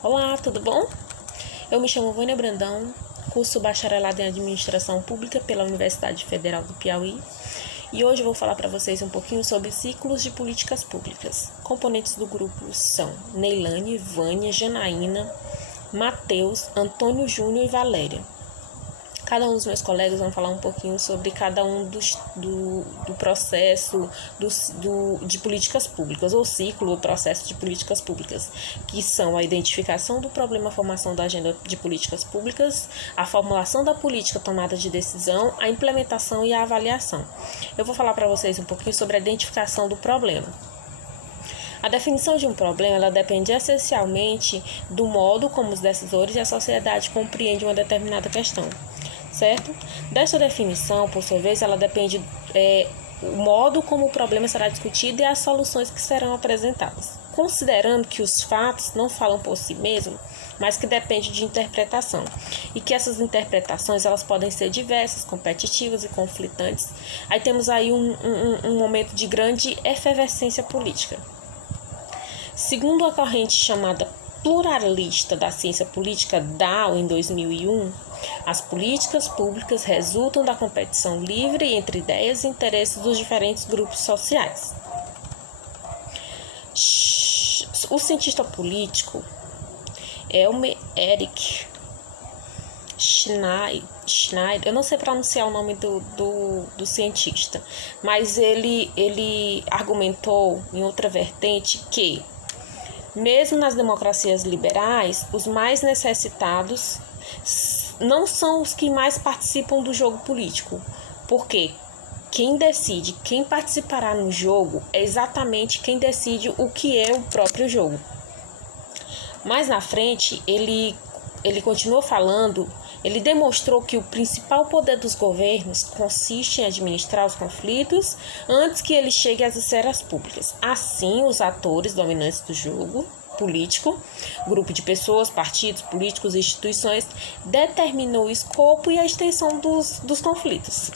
Olá, tudo bom? Eu me chamo Vânia Brandão, curso bacharelado em Administração Pública pela Universidade Federal do Piauí e hoje eu vou falar para vocês um pouquinho sobre ciclos de políticas públicas. Componentes do grupo são Neilane, Vânia, Janaína, Matheus, Antônio Júnior e Valéria. Cada um dos meus colegas vão falar um pouquinho sobre cada um do processo de políticas públicas, ou ciclo ou processo de políticas públicas, que são a identificação do problema, a formação da agenda de políticas públicas, a formulação da política, tomada de decisão, a implementação e a avaliação. Eu vou falar para vocês um pouquinho sobre a identificação do problema. A definição de um problema ela depende essencialmente do modo como os decisores e a sociedade compreendem uma determinada questão, certo? Dessa definição, por sua vez, ela depende do modo como o problema será discutido e as soluções que serão apresentadas, considerando que os fatos não falam por si mesmos, mas que dependem de interpretação, e que essas interpretações elas podem ser diversas, competitivas e conflitantes. Aí temos aí um momento de grande efervescência política. Segundo a corrente chamada pluralista da ciência política, Dow, em 2001, as políticas públicas resultam da competição livre entre ideias e interesses dos diferentes grupos sociais. O cientista político Elmer Eric Schneider, eu não sei pronunciar o nome do cientista, mas ele argumentou em outra vertente que, mesmo nas democracias liberais, os mais necessitados não são os que mais participam do jogo político, porque quem decide quem participará no jogo é exatamente quem decide o que é o próprio jogo. Mais na frente, ele continuou falando, ele demonstrou que o principal poder dos governos consiste em administrar os conflitos antes que ele chegue às esferas públicas. Assim, os atores dominantes do jogo político, grupo de pessoas, partidos políticos e instituições, determinou o escopo e a extensão dos conflitos.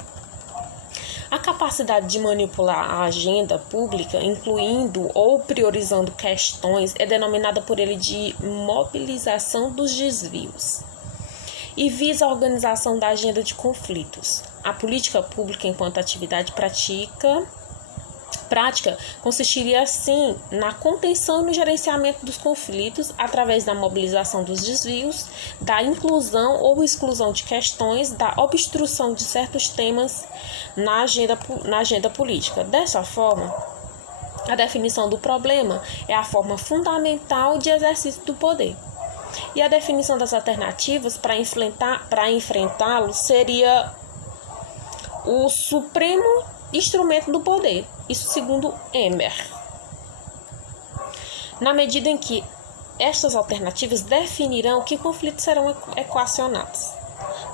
A capacidade de manipular a agenda pública, incluindo ou priorizando questões, é denominada por ele de mobilização dos desvios e visa a organização da agenda de conflitos. A política pública, enquanto atividade prática, consistiria, assim, na contenção e no gerenciamento dos conflitos através da mobilização dos desvios, da inclusão ou exclusão de questões, da obstrução de certos temas na agenda política. Dessa forma, a definição do problema é a forma fundamental de exercício do poder. E a definição das alternativas para enfrentá-lo seria o supremo instrumento do poder, isso segundo Emer. Na medida em que estas alternativas definirão que conflitos serão equacionados.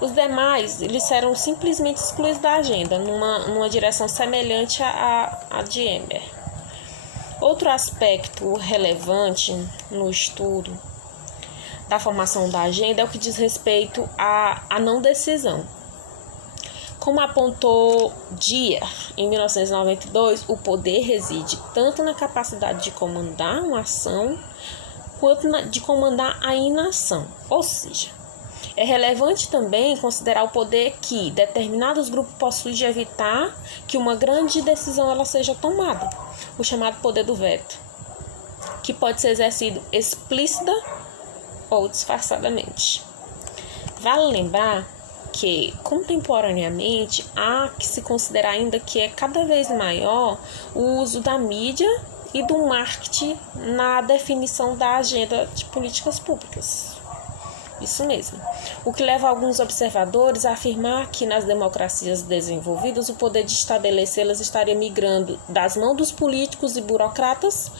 Os demais, eles serão simplesmente excluídos da agenda, numa direção semelhante à de Emer. Outro aspecto relevante no estudo da formação da agenda é o que diz respeito à não decisão. Como apontou Dier em 1992, o poder reside tanto na capacidade de comandar uma ação quanto de comandar a inação. Ou seja, é relevante também considerar o poder que determinados grupos possuem de evitar que uma grande decisão ela seja tomada, o chamado poder do veto, que pode ser exercido explícita ou disfarçadamente. Vale lembrar que, contemporaneamente, há que se considerar ainda que é cada vez maior o uso da mídia e do marketing na definição da agenda de políticas públicas. Isso mesmo. O que leva alguns observadores a afirmar que nas democracias desenvolvidas o poder de estabelecê-las estaria migrando das mãos dos políticos e burocratas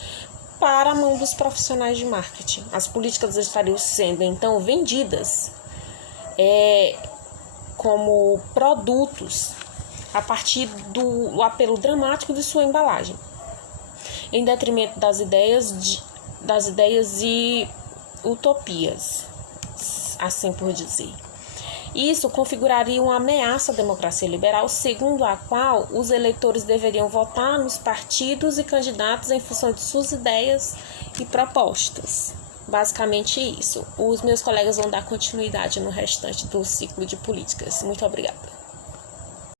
para a mão dos profissionais de marketing. As políticas estariam sendo, então, vendidas como produtos a partir do apelo dramático de sua embalagem, em detrimento das ideias e utopias, assim por dizer. Isso configuraria uma ameaça à democracia liberal, segundo a qual os eleitores deveriam votar nos partidos e candidatos em função de suas ideias e propostas. Basicamente isso. Os meus colegas vão dar continuidade no restante do ciclo de políticas. Muito obrigada.